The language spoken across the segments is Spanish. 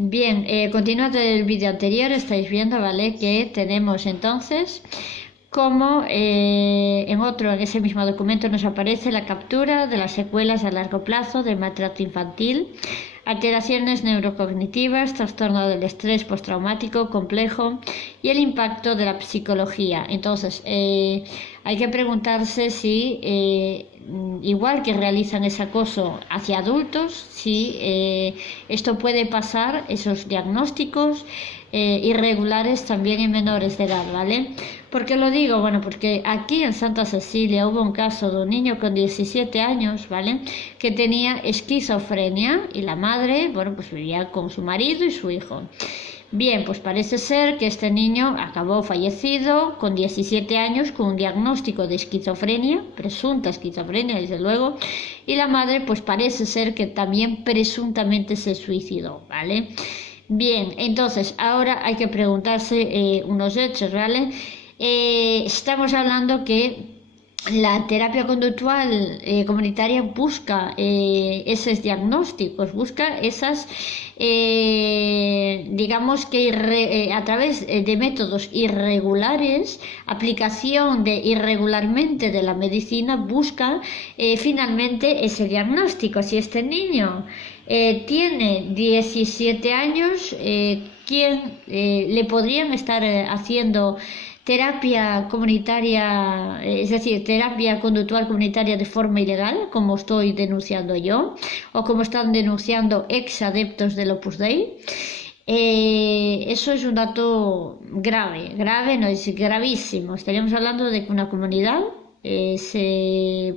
Bien, continuando el vídeo anterior, estáis viendo, ¿vale? Que tenemos entonces como en ese mismo documento nos aparece la captura de las secuelas a largo plazo del maltrato infantil, alteraciones neurocognitivas, trastorno del estrés postraumático complejo y el impacto de la psicología. Entonces, hay que preguntarse si, igual que realizan ese acoso hacia adultos, si esto puede pasar, esos diagnósticos irregulares también en menores de edad, ¿vale? ¿Por qué lo digo? Bueno, porque aquí en Santa Cecilia hubo un caso de un niño con 17 años, ¿vale? Que tenía esquizofrenia y la madre, bueno, pues vivía con su marido y su hijo. Bien, pues parece ser que este niño acabó fallecido con 17 años con un diagnóstico de esquizofrenia, presunta esquizofrenia desde luego, y la madre pues parece ser que también presuntamente se suicidó, ¿vale? Bien, entonces ahora hay que preguntarse unos hechos, ¿vale? Estamos hablando que la terapia conductual comunitaria busca esos diagnósticos, busca esas, digamos que a través de métodos irregulares, aplicación de irregularmente de la medicina, busca finalmente ese diagnóstico. Si este niño tiene 17 años, ¿quién le podrían estar haciendo terapia comunitaria, es decir, terapia conductual comunitaria de forma ilegal, como estoy denunciando yo, o como están denunciando ex adeptos del Opus Dei? Eso es un dato grave, no es gravísimo. Estaríamos hablando de que una comunidad se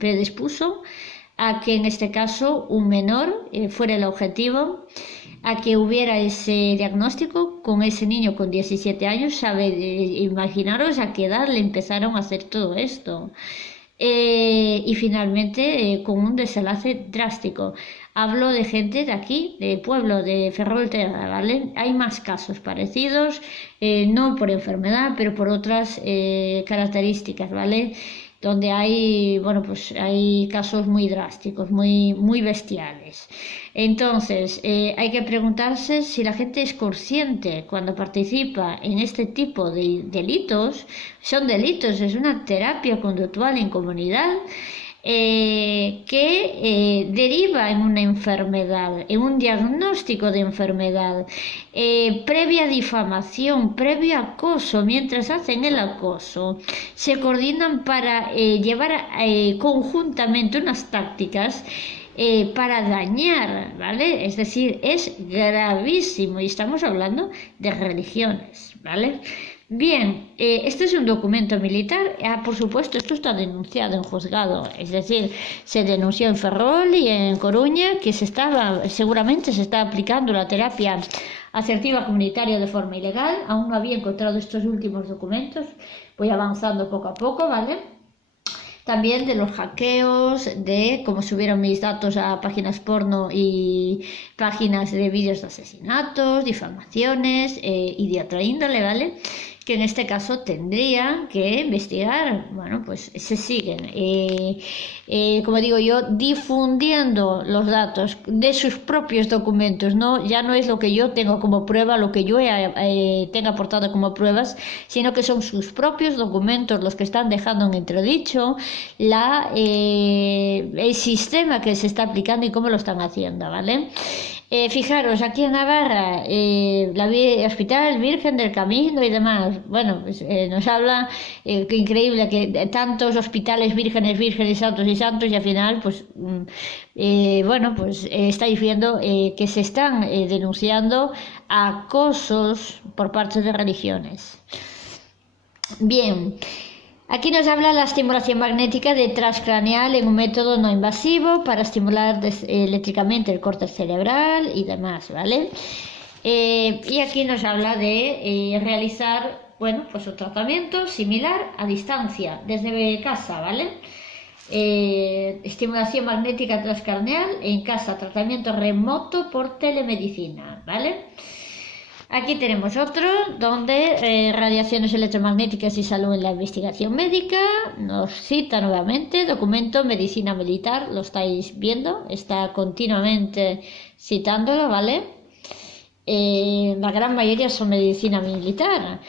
predispuso a que en este caso un menor fuera el objetivo, a que hubiera ese diagnóstico con ese niño con 17 años. Imaginaros a qué edad le empezaron a hacer todo esto. Y finalmente con un desenlace drástico. Hablo de gente de aquí, de pueblo, de Ferrolterra, ¿vale? Hay más casos parecidos, no por enfermedad, pero por otras características, ¿vale? Donde hay, bueno, pues hay casos muy drásticos, muy bestiales. Entonces, hay que preguntarse si la gente es consciente cuando participa en este tipo de delitos. Son delitos, es una terapia conductual en comunidad que deriva en una enfermedad, en un diagnóstico de enfermedad, previa difamación, previo acoso. Mientras hacen el acoso, se coordinan para llevar conjuntamente unas tácticas para dañar, ¿vale? Es decir, es gravísimo y estamos hablando de religiones, ¿vale? Bien, este es un documento militar. Por supuesto, esto está denunciado en juzgado, es decir, se denunció en Ferrol y en Coruña que seguramente se está aplicando la terapia asertiva comunitaria de forma ilegal. Aún no había encontrado estos últimos documentos, voy avanzando poco a poco, ¿vale? También de los hackeos, de cómo subieron mis datos a páginas porno y páginas de vídeos de asesinatos, difamaciones y de otra índole, ¿vale? Que en este caso tendrían que investigar. Bueno, pues se siguen, como digo yo, difundiendo los datos de sus propios documentos, ¿no? Ya no es lo que yo tengo como prueba, lo que yo tenga aportado como pruebas, sino que son sus propios documentos los que están dejando en entredicho el sistema que se está aplicando y cómo lo están haciendo, ¿vale? Fijaros, aquí en Navarra, Hospital Virgen del Camino y demás, bueno, pues, nos habla, que increíble que tantos hospitales vírgenes, santos y al final, pues, bueno, pues estáis viendo que se están denunciando acosos por parte de religiones. Bien. Aquí nos habla la estimulación magnética de transcraneal en un método no invasivo para estimular eléctricamente el córtex cerebral y demás, ¿vale? Y aquí nos habla de realizar, bueno, pues un tratamiento similar a distancia, desde casa, ¿vale? Estimulación magnética transcraneal en casa, tratamiento remoto por telemedicina, ¿vale? Aquí tenemos otro donde radiaciones electromagnéticas y salud en la investigación médica. Nos cita nuevamente documento medicina militar, lo estáis viendo, está continuamente citándolo, ¿vale? la gran mayoría son medicina militar.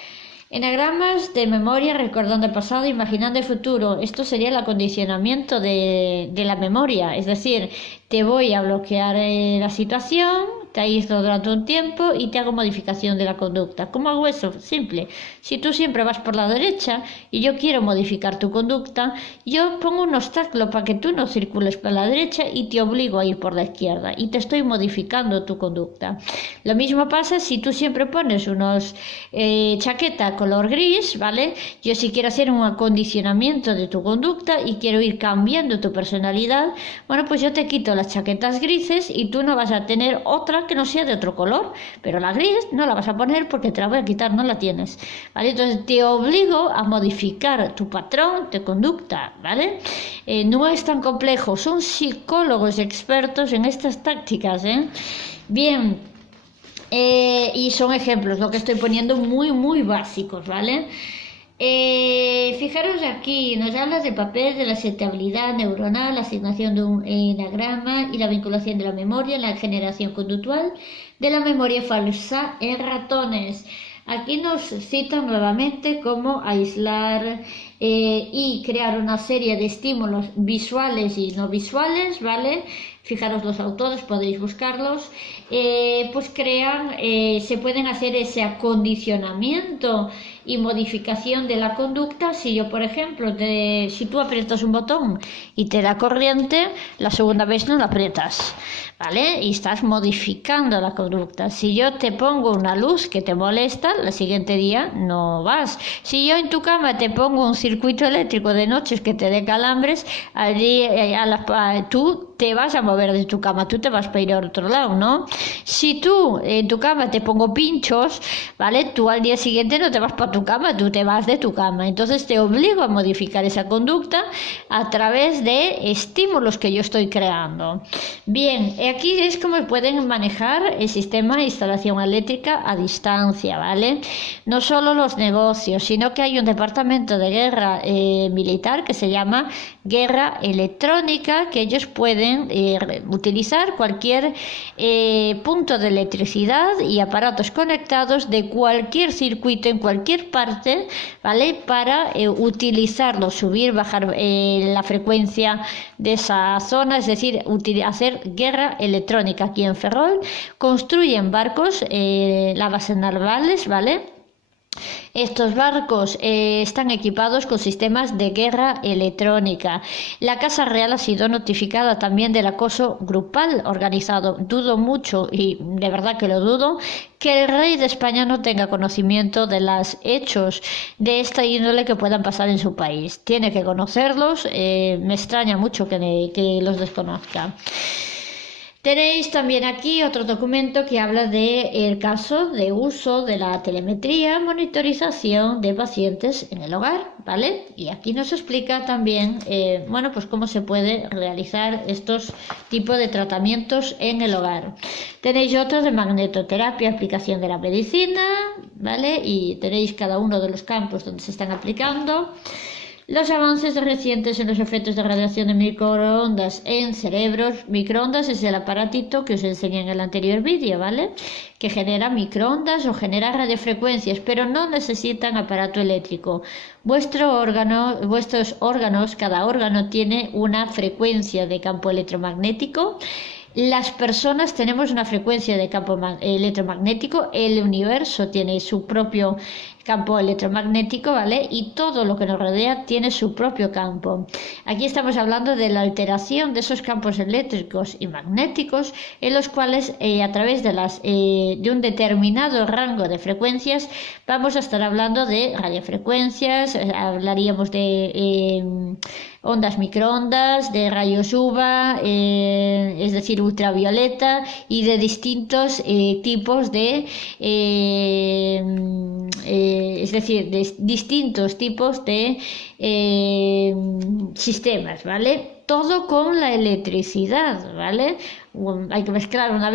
Enagramas de memoria, recordando el pasado, imaginando el futuro. Esto sería el acondicionamiento de la memoria, es decir, te voy a bloquear la situación, te aíslo durante un tiempo y te hago modificación de la conducta. ¿Cómo hago eso? Simple. Si tú siempre vas por la derecha y yo quiero modificar tu conducta, yo pongo un obstáculo para que tú no circules por la derecha y te obligo a ir por la izquierda y te estoy modificando tu conducta. Lo mismo pasa si tú siempre pones unos chaqueta color gris, ¿vale? Yo si quiero hacer un acondicionamiento de tu conducta y quiero ir cambiando tu personalidad, bueno, pues yo te quito las chaquetas grises y tú no vas a tener otra que no sea de otro color, pero la gris no la vas a poner porque te la voy a quitar, no la tienes, ¿vale? Entonces te obligo a modificar tu patrón de conducta, ¿vale? No es tan complejo, son psicólogos expertos en estas tácticas, ¿eh? Bien, y son ejemplos, lo que estoy poniendo muy básicos, ¿vale? Fijaros aquí, nos habla del papel de la excitabilidad neuronal, la asignación de un enagrama y la vinculación de la memoria en la generación conductual de la memoria falsa en ratones. Aquí nos cita nuevamente cómo aislar y crear una serie de estímulos visuales y no visuales, ¿vale? Fijaros los autores, podéis buscarlos, pues se pueden hacer ese acondicionamiento y modificación de la conducta. Si yo, por ejemplo, si tú aprietas un botón y te da corriente, la segunda vez no la aprietas, ¿vale? Y estás modificando la conducta. Si yo te pongo una luz que te molesta, el siguiente día no vas. Si yo en tu cama te pongo un circuito eléctrico de noches que te dé calambres, allí tú te vas a mover de tu cama, tú te vas para ir a otro lado, ¿no? Si tú en tu cama te pongo pinchos, ¿vale? Tú al día siguiente no te vas para tu cama, tú te vas de tu cama. Entonces te obligo a modificar esa conducta a través de estímulos que yo estoy creando. Bien, aquí es como pueden manejar el sistema de instalación eléctrica a distancia, ¿vale? No solo los negocios, sino que hay un departamento de guerra militar que se llama guerra electrónica, que ellos pueden utilizar cualquier punto de electricidad y aparatos conectados de cualquier circuito en cualquier parte, ¿vale? Para utilizarlo, subir, bajar la frecuencia de esa zona, es decir, hacer guerra electrónica. Aquí en Ferrol construyen barcos, las bases navales, ¿vale? Estos barcos están equipados con sistemas de guerra electrónica. La Casa Real ha sido notificada también del acoso grupal organizado. Dudo mucho, y de verdad que lo dudo, que el rey de España no tenga conocimiento de los hechos de esta índole que puedan pasar en su país. Tiene que conocerlos, me extraña mucho que los desconozca. Tenéis también aquí otro documento que habla del caso de uso de la telemetría, monitorización de pacientes en el hogar, ¿vale? Y aquí nos explica también, bueno, pues cómo se puede realizar estos tipos de tratamientos en el hogar. Tenéis otro de magnetoterapia, aplicación de la medicina, ¿vale? Y tenéis cada uno de los campos donde se están aplicando. Los avances recientes en los efectos de radiación de microondas en cerebros. Microondas es el aparatito que os enseñé en el anterior vídeo, ¿vale? Que genera microondas o genera radiofrecuencias, pero no necesitan aparato eléctrico. Vuestros órganos, cada órgano tiene una frecuencia de campo electromagnético. Las personas tenemos una frecuencia de campo electromagnético, el universo tiene su propio campo electromagnético, ¿vale? Y todo lo que nos rodea tiene su propio campo. Aquí estamos hablando de la alteración de esos campos eléctricos y magnéticos en los cuales a través de un determinado rango de frecuencias vamos a estar hablando de radiofrecuencias, hablaríamos de ondas microondas, de rayos UVA, es decir, ultravioleta, y de distintos tipos de distintos tipos de sistemas, ¿vale? Todo con la electricidad, ¿vale? Hay que mezclar unas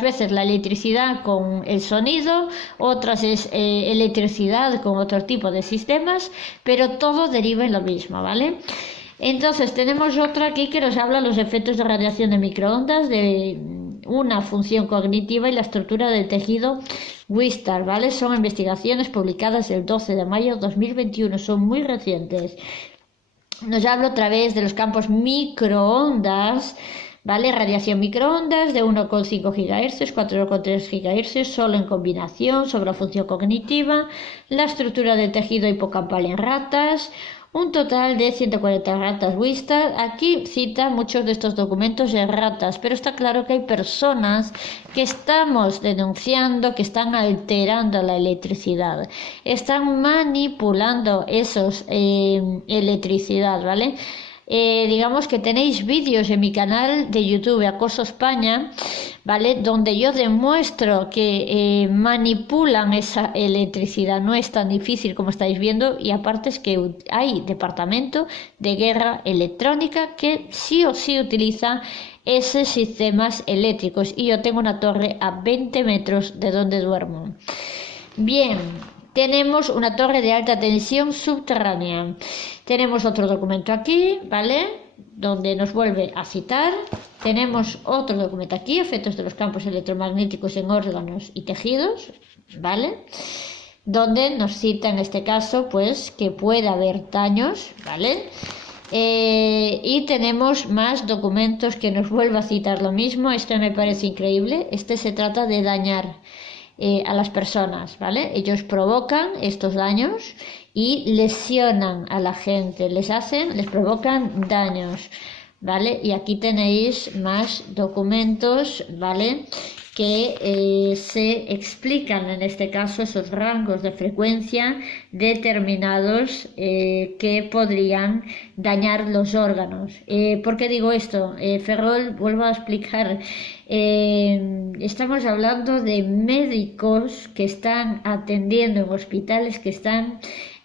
veces la electricidad con el sonido, otras es electricidad con otro tipo de sistemas, pero todo deriva en lo mismo, ¿vale? Entonces tenemos otra aquí que nos habla de los efectos de radiación de microondas, de una función cognitiva y la estructura del tejido Wistar, ¿vale? Son investigaciones publicadas el 12 de mayo de 2021, son muy recientes. Nos habla a través de los campos microondas, ¿vale? Radiación microondas de 1,5 GHz, 4,3 GHz, solo en combinación, sobre la función cognitiva, la estructura del tejido hipocampal en ratas, un total de 140 ratas Wistar. Aquí cita muchos de estos documentos en ratas, pero está claro que hay personas que estamos denunciando que están alterando la electricidad, están manipulando esos electricidad, ¿vale? Digamos que tenéis vídeos en mi canal de YouTube Acoso España, ¿vale? Donde yo demuestro que manipulan esa electricidad, no es tan difícil como estáis viendo, y aparte es que hay departamento de guerra electrónica que sí o sí utiliza esos sistemas eléctricos, y yo tengo una torre a 20 metros de donde duermo. Bien, tenemos una torre de alta tensión subterránea. Tenemos otro documento aquí, ¿vale? Donde nos vuelve a citar. Tenemos otro documento aquí, efectos de los campos electromagnéticos en órganos y tejidos, ¿vale? Donde nos cita en este caso, pues, que puede haber daños, ¿vale? Y tenemos más documentos que nos vuelve a citar lo mismo. Este me parece increíble. Este se trata de dañar a las personas, ¿vale? Ellos provocan estos daños y lesionan a la gente, les provocan daños, ¿vale? Y aquí tenéis más documentos, ¿vale? Que se explican en este caso esos rangos de frecuencia determinados que podrían dañar los órganos. ¿Por qué digo esto? Ferrol, vuelvo a explicar, estamos hablando de médicos que están atendiendo en hospitales, que están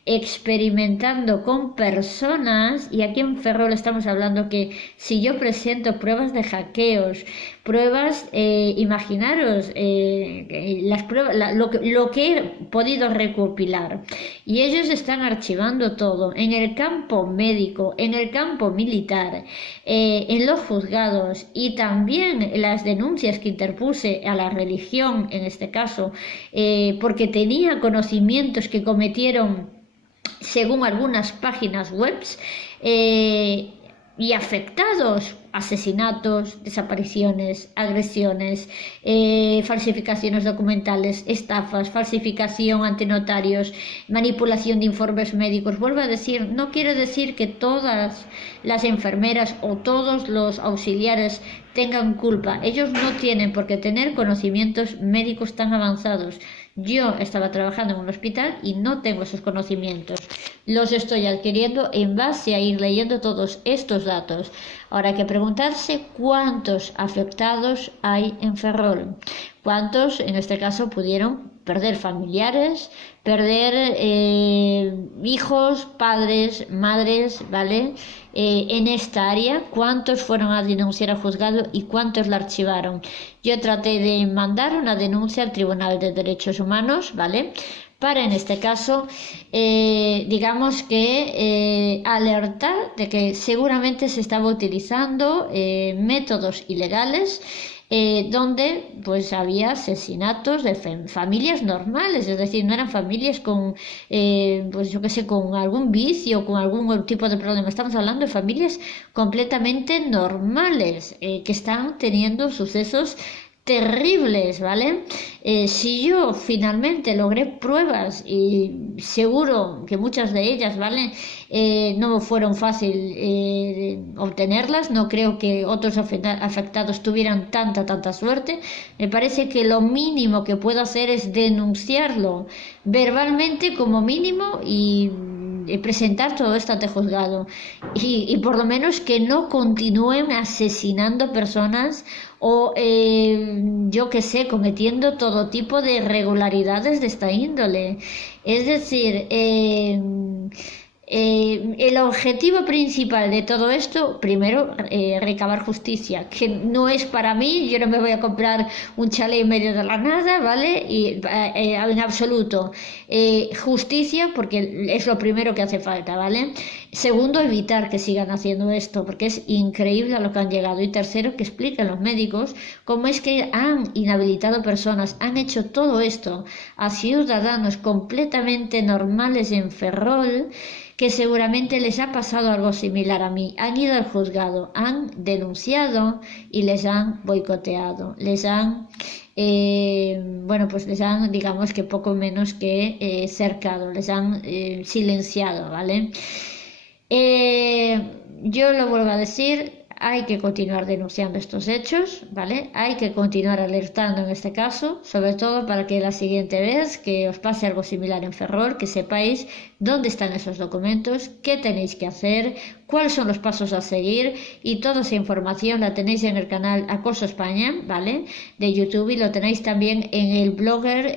experimentando con personas, y aquí en Ferrol estamos hablando que si yo presento pruebas de hackeos, pruebas, imaginaros las pruebas, lo que he podido recopilar, y ellos están archivando todo en el campo médico, en el campo militar, en los juzgados, y también las denuncias que interpuse a la religión en este caso, porque tenía conocimientos que cometieron según algunas páginas web, y afectados, asesinatos, desapariciones, agresiones, falsificaciones documentales, estafas, falsificación ante notarios, manipulación de informes médicos. Vuelvo a decir, no quiere decir que todas las enfermeras o todos los auxiliares tengan culpa. Ellos no tienen por qué tener conocimientos médicos tan avanzados. Yo estaba trabajando en un hospital y no tengo esos conocimientos. Los estoy adquiriendo en base a ir leyendo todos estos datos. Ahora hay que preguntarse cuántos afectados hay en Ferrol. Cuántos, en este caso, pudieron perder familiares, perder hijos, padres, madres, ¿vale? En esta área, cuántos fueron a denunciar al juzgado y cuántos la archivaron. Yo traté de mandar una denuncia al Tribunal de Derechos Humanos, ¿vale? Para, en este caso, digamos que alertar de que seguramente se estaba utilizando métodos ilegales, donde pues había asesinatos de familias normales, es decir, no eran familias con pues yo que sé, con algún vicio, con algún tipo de problema. Estamos hablando de familias completamente normales, que están teniendo sucesos terribles, ¿vale? Si yo finalmente logré pruebas, y seguro que muchas de ellas, ¿vale? No fueron fácil obtenerlas, no creo que otros afectados tuvieran tanta suerte. Me parece que lo mínimo que puedo hacer es denunciarlo verbalmente como mínimo y presentar todo esto ante juzgado, y por lo menos que no continúen asesinando personas o yo que sé, cometiendo todo tipo de irregularidades de esta índole. Es decir, El objetivo principal de todo esto, primero, recabar justicia, que no es para mí, yo no me voy a comprar un chalet en medio de la nada, ¿vale? En absoluto. Justicia, porque es lo primero que hace falta, ¿vale? Segundo, evitar que sigan haciendo esto, porque es increíble a lo que han llegado. Y tercero, que expliquen los médicos cómo es que han inhabilitado personas, han hecho todo esto a ciudadanos completamente normales en Ferrol, que seguramente les ha pasado algo similar a mí. Han ido al juzgado, han denunciado y les han boicoteado, les han, les han, digamos que poco menos que cercado, les han silenciado, ¿vale? Yo lo vuelvo a decir, hay que continuar denunciando estos hechos, ¿vale? Hay que continuar alertando en este caso, sobre todo para que la siguiente vez que os pase algo similar en Ferrol, que sepáis dónde están esos documentos, qué tenéis que hacer, cuáles son los pasos a seguir, y toda esa información la tenéis en el canal Acoso España, ¿vale? De YouTube, y lo tenéis también en el blogger,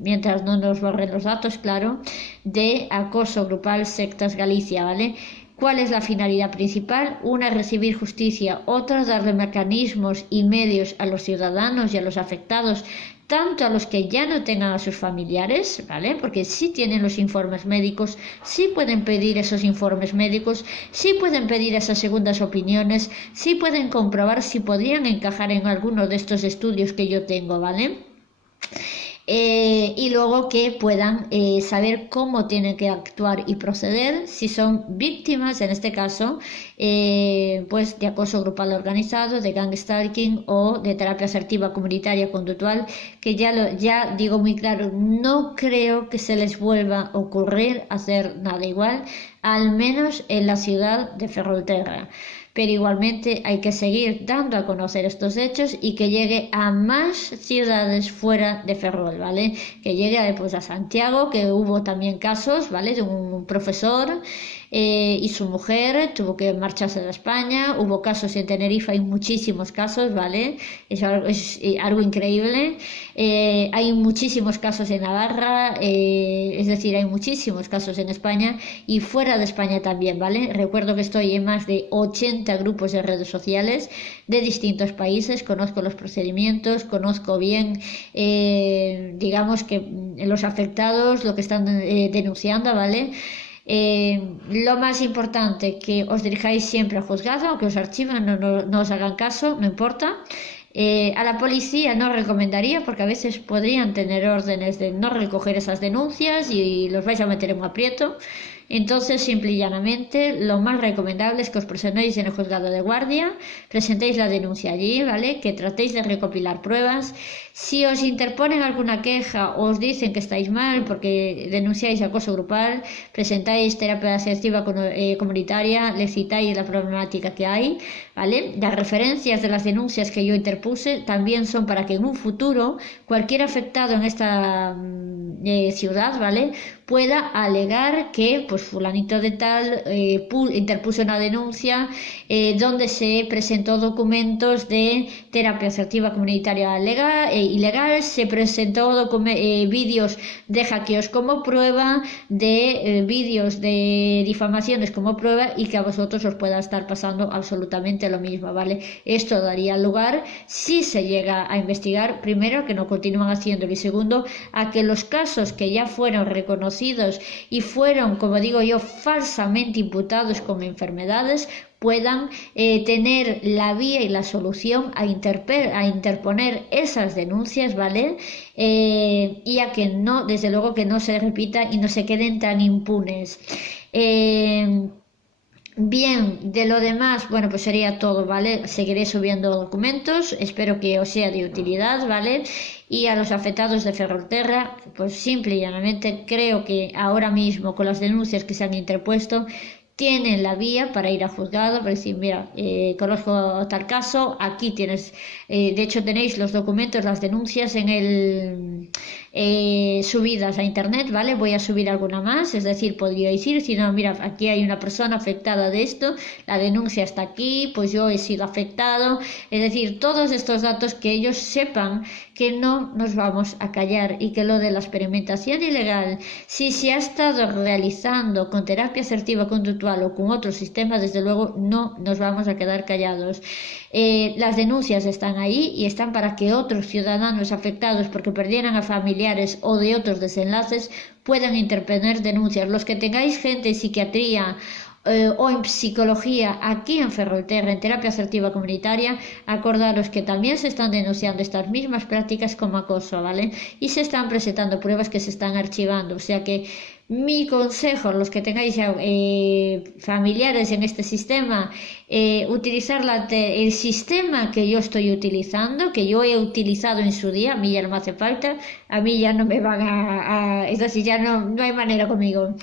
mientras no nos borren los datos, claro, de Acoso Grupal Sectas Galicia, ¿vale? ¿Cuál es la finalidad principal? Una, recibir justicia; otra, darle mecanismos y medios a los ciudadanos y a los afectados, tanto a los que ya no tengan a sus familiares, ¿vale? Porque sí tienen los informes médicos, sí pueden pedir esos informes médicos, sí pueden pedir esas segundas opiniones, sí pueden comprobar si podrían encajar en alguno de estos estudios que yo tengo, ¿vale? Y luego que puedan saber cómo tienen que actuar y proceder si son víctimas, en este caso, pues de acoso grupal organizado, de gang stalking o de terapia asertiva comunitaria conductual, que ya digo muy claro, no creo que se les vuelva a ocurrir hacer nada igual, al menos en la ciudad de Ferrolterra. Pero igualmente hay que seguir dando a conocer estos hechos y que llegue a más ciudades fuera de Ferrol, ¿vale? Que llegue a Santiago, que hubo también casos, ¿vale? De un profesor y su mujer tuvo que marcharse de España. Hubo casos en Tenerife, hay muchísimos casos, ¿vale? Es algo increíble. Hay muchísimos casos en Navarra, es decir, hay muchísimos casos en España y fuera de España también, ¿vale? Recuerdo que estoy en más de 80 grupos de redes sociales de distintos países, conozco los procedimientos, conozco bien, digamos que los afectados, lo que están denunciando, ¿vale? Lo más importante, que os dirijáis siempre al juzgado, aunque os archivan, no os hagan caso, no importa. A la policía no recomendaría, porque a veces podrían tener órdenes de no recoger esas denuncias y los vais a meter en un aprieto. Entonces, simple y llanamente, lo más recomendable es que os presentéis en el juzgado de guardia, presentéis la denuncia allí, ¿vale? Que tratéis de recopilar pruebas. Si os interponen alguna queja o os dicen que estáis mal porque denunciáis acoso grupal, presentáis terapia asertiva comunitaria, le citáis la problemática que hay, ¿vale? Las referencias de las denuncias que yo interpuse también son para que en un futuro cualquier afectado en esta ciudad, ¿vale?, pueda alegar que pues fulanito de tal interpuso una denuncia donde se presentó documentos de terapia asertiva comunitaria ilegal, se presentó vídeos de hackeos como prueba, de vídeos de difamaciones como prueba, y que a vosotros os pueda estar pasando absolutamente lo mismo, ¿vale? Esto daría lugar, si se llega a investigar, primero, que no continúan haciéndolo, y segundo, a que los casos que ya fueron reconocidos y fueron, como digo yo, falsamente imputados con enfermedades, puedan tener la vía y la solución a interponer esas denuncias, ¿vale? Y a que no, desde luego, que no se repita y no se queden tan impunes. Bien, de lo demás, bueno, pues sería todo, ¿vale? Seguiré subiendo documentos, espero que os sea de utilidad, ¿vale? Y a los afectados de Ferrolterra, pues simple y llanamente creo que ahora mismo, con las denuncias que se han interpuesto, tienen la vía para ir a juzgado, para decir, mira, conozco tal caso, aquí tienes, de hecho tenéis los documentos, las denuncias en el subidas a internet, ¿vale? Voy a subir alguna más, es decir, podríais ir, si no, mira, aquí hay una persona afectada de esto, la denuncia está aquí, pues yo he sido afectado, es decir, todos estos datos que ellos sepan que no nos vamos a callar y que lo de la experimentación ilegal, si se ha estado realizando con terapia asertiva conductual o con otros sistemas, desde luego no nos vamos a quedar callados. Las denuncias están ahí y están para que otros ciudadanos afectados porque perdieran a familiares o de otros desenlaces puedan interponer denuncias. Los que tengáis gente en psiquiatría o en psicología aquí en Ferrolterra, en terapia asertiva comunitaria, acordaros que también se están denunciando estas mismas prácticas como acoso, ¿vale? Y se están presentando pruebas que se están archivando, o sea que mi consejo, los que tengáis familiares en este sistema, utilizar el sistema que yo estoy utilizando, que yo he utilizado en su día, a mí ya no me hace falta, a mí ya no me van es decir, ya no hay manera conmigo.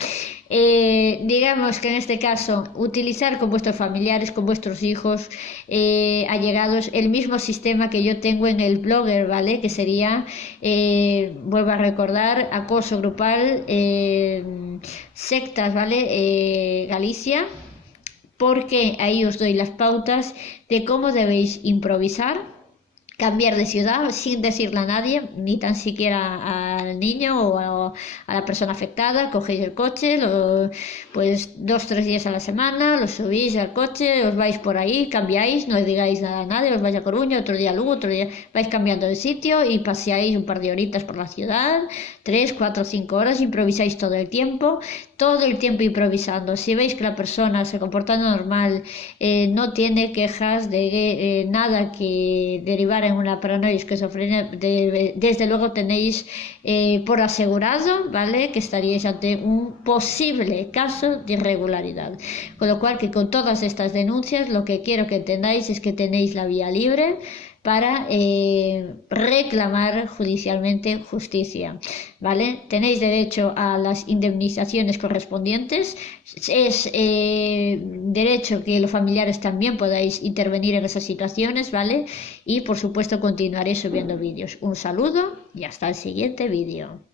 Digamos que en este caso utilizar con vuestros familiares, con vuestros hijos allegados el mismo sistema que yo tengo en el Blogger, ¿vale? Que sería, vuelvo a recordar, acoso grupal, sectas, ¿vale? Galicia, porque ahí os doy las pautas de cómo debéis improvisar, cambiar de ciudad sin decirle a nadie, ni tan siquiera al niño o a la persona afectada. Cogéis el coche, pues 2-3 días a la semana, lo subís al coche, os vais por ahí, cambiáis, no digáis nada a nadie, os vais a Coruña, otro día a Lugo, otro día vais cambiando de sitio y paseáis un par de horitas por la ciudad, 3, 4, 5 horas, improvisáis todo el tiempo improvisando. Si veis que la persona se comporta normal, no tiene quejas de nada que derivar en una paranoia, esquizofrenia, desde luego tenéis por asegurado, ¿vale?, que estaríais ante un posible caso de irregularidad. Con lo cual, que con todas estas denuncias, lo que quiero que entendáis es que tenéis la vía libre para reclamar judicialmente justicia, ¿vale? Tenéis derecho a las indemnizaciones correspondientes, es derecho que los familiares también podáis intervenir en esas situaciones, ¿vale? Y por supuesto continuaré subiendo vídeos. Un saludo y hasta el siguiente vídeo.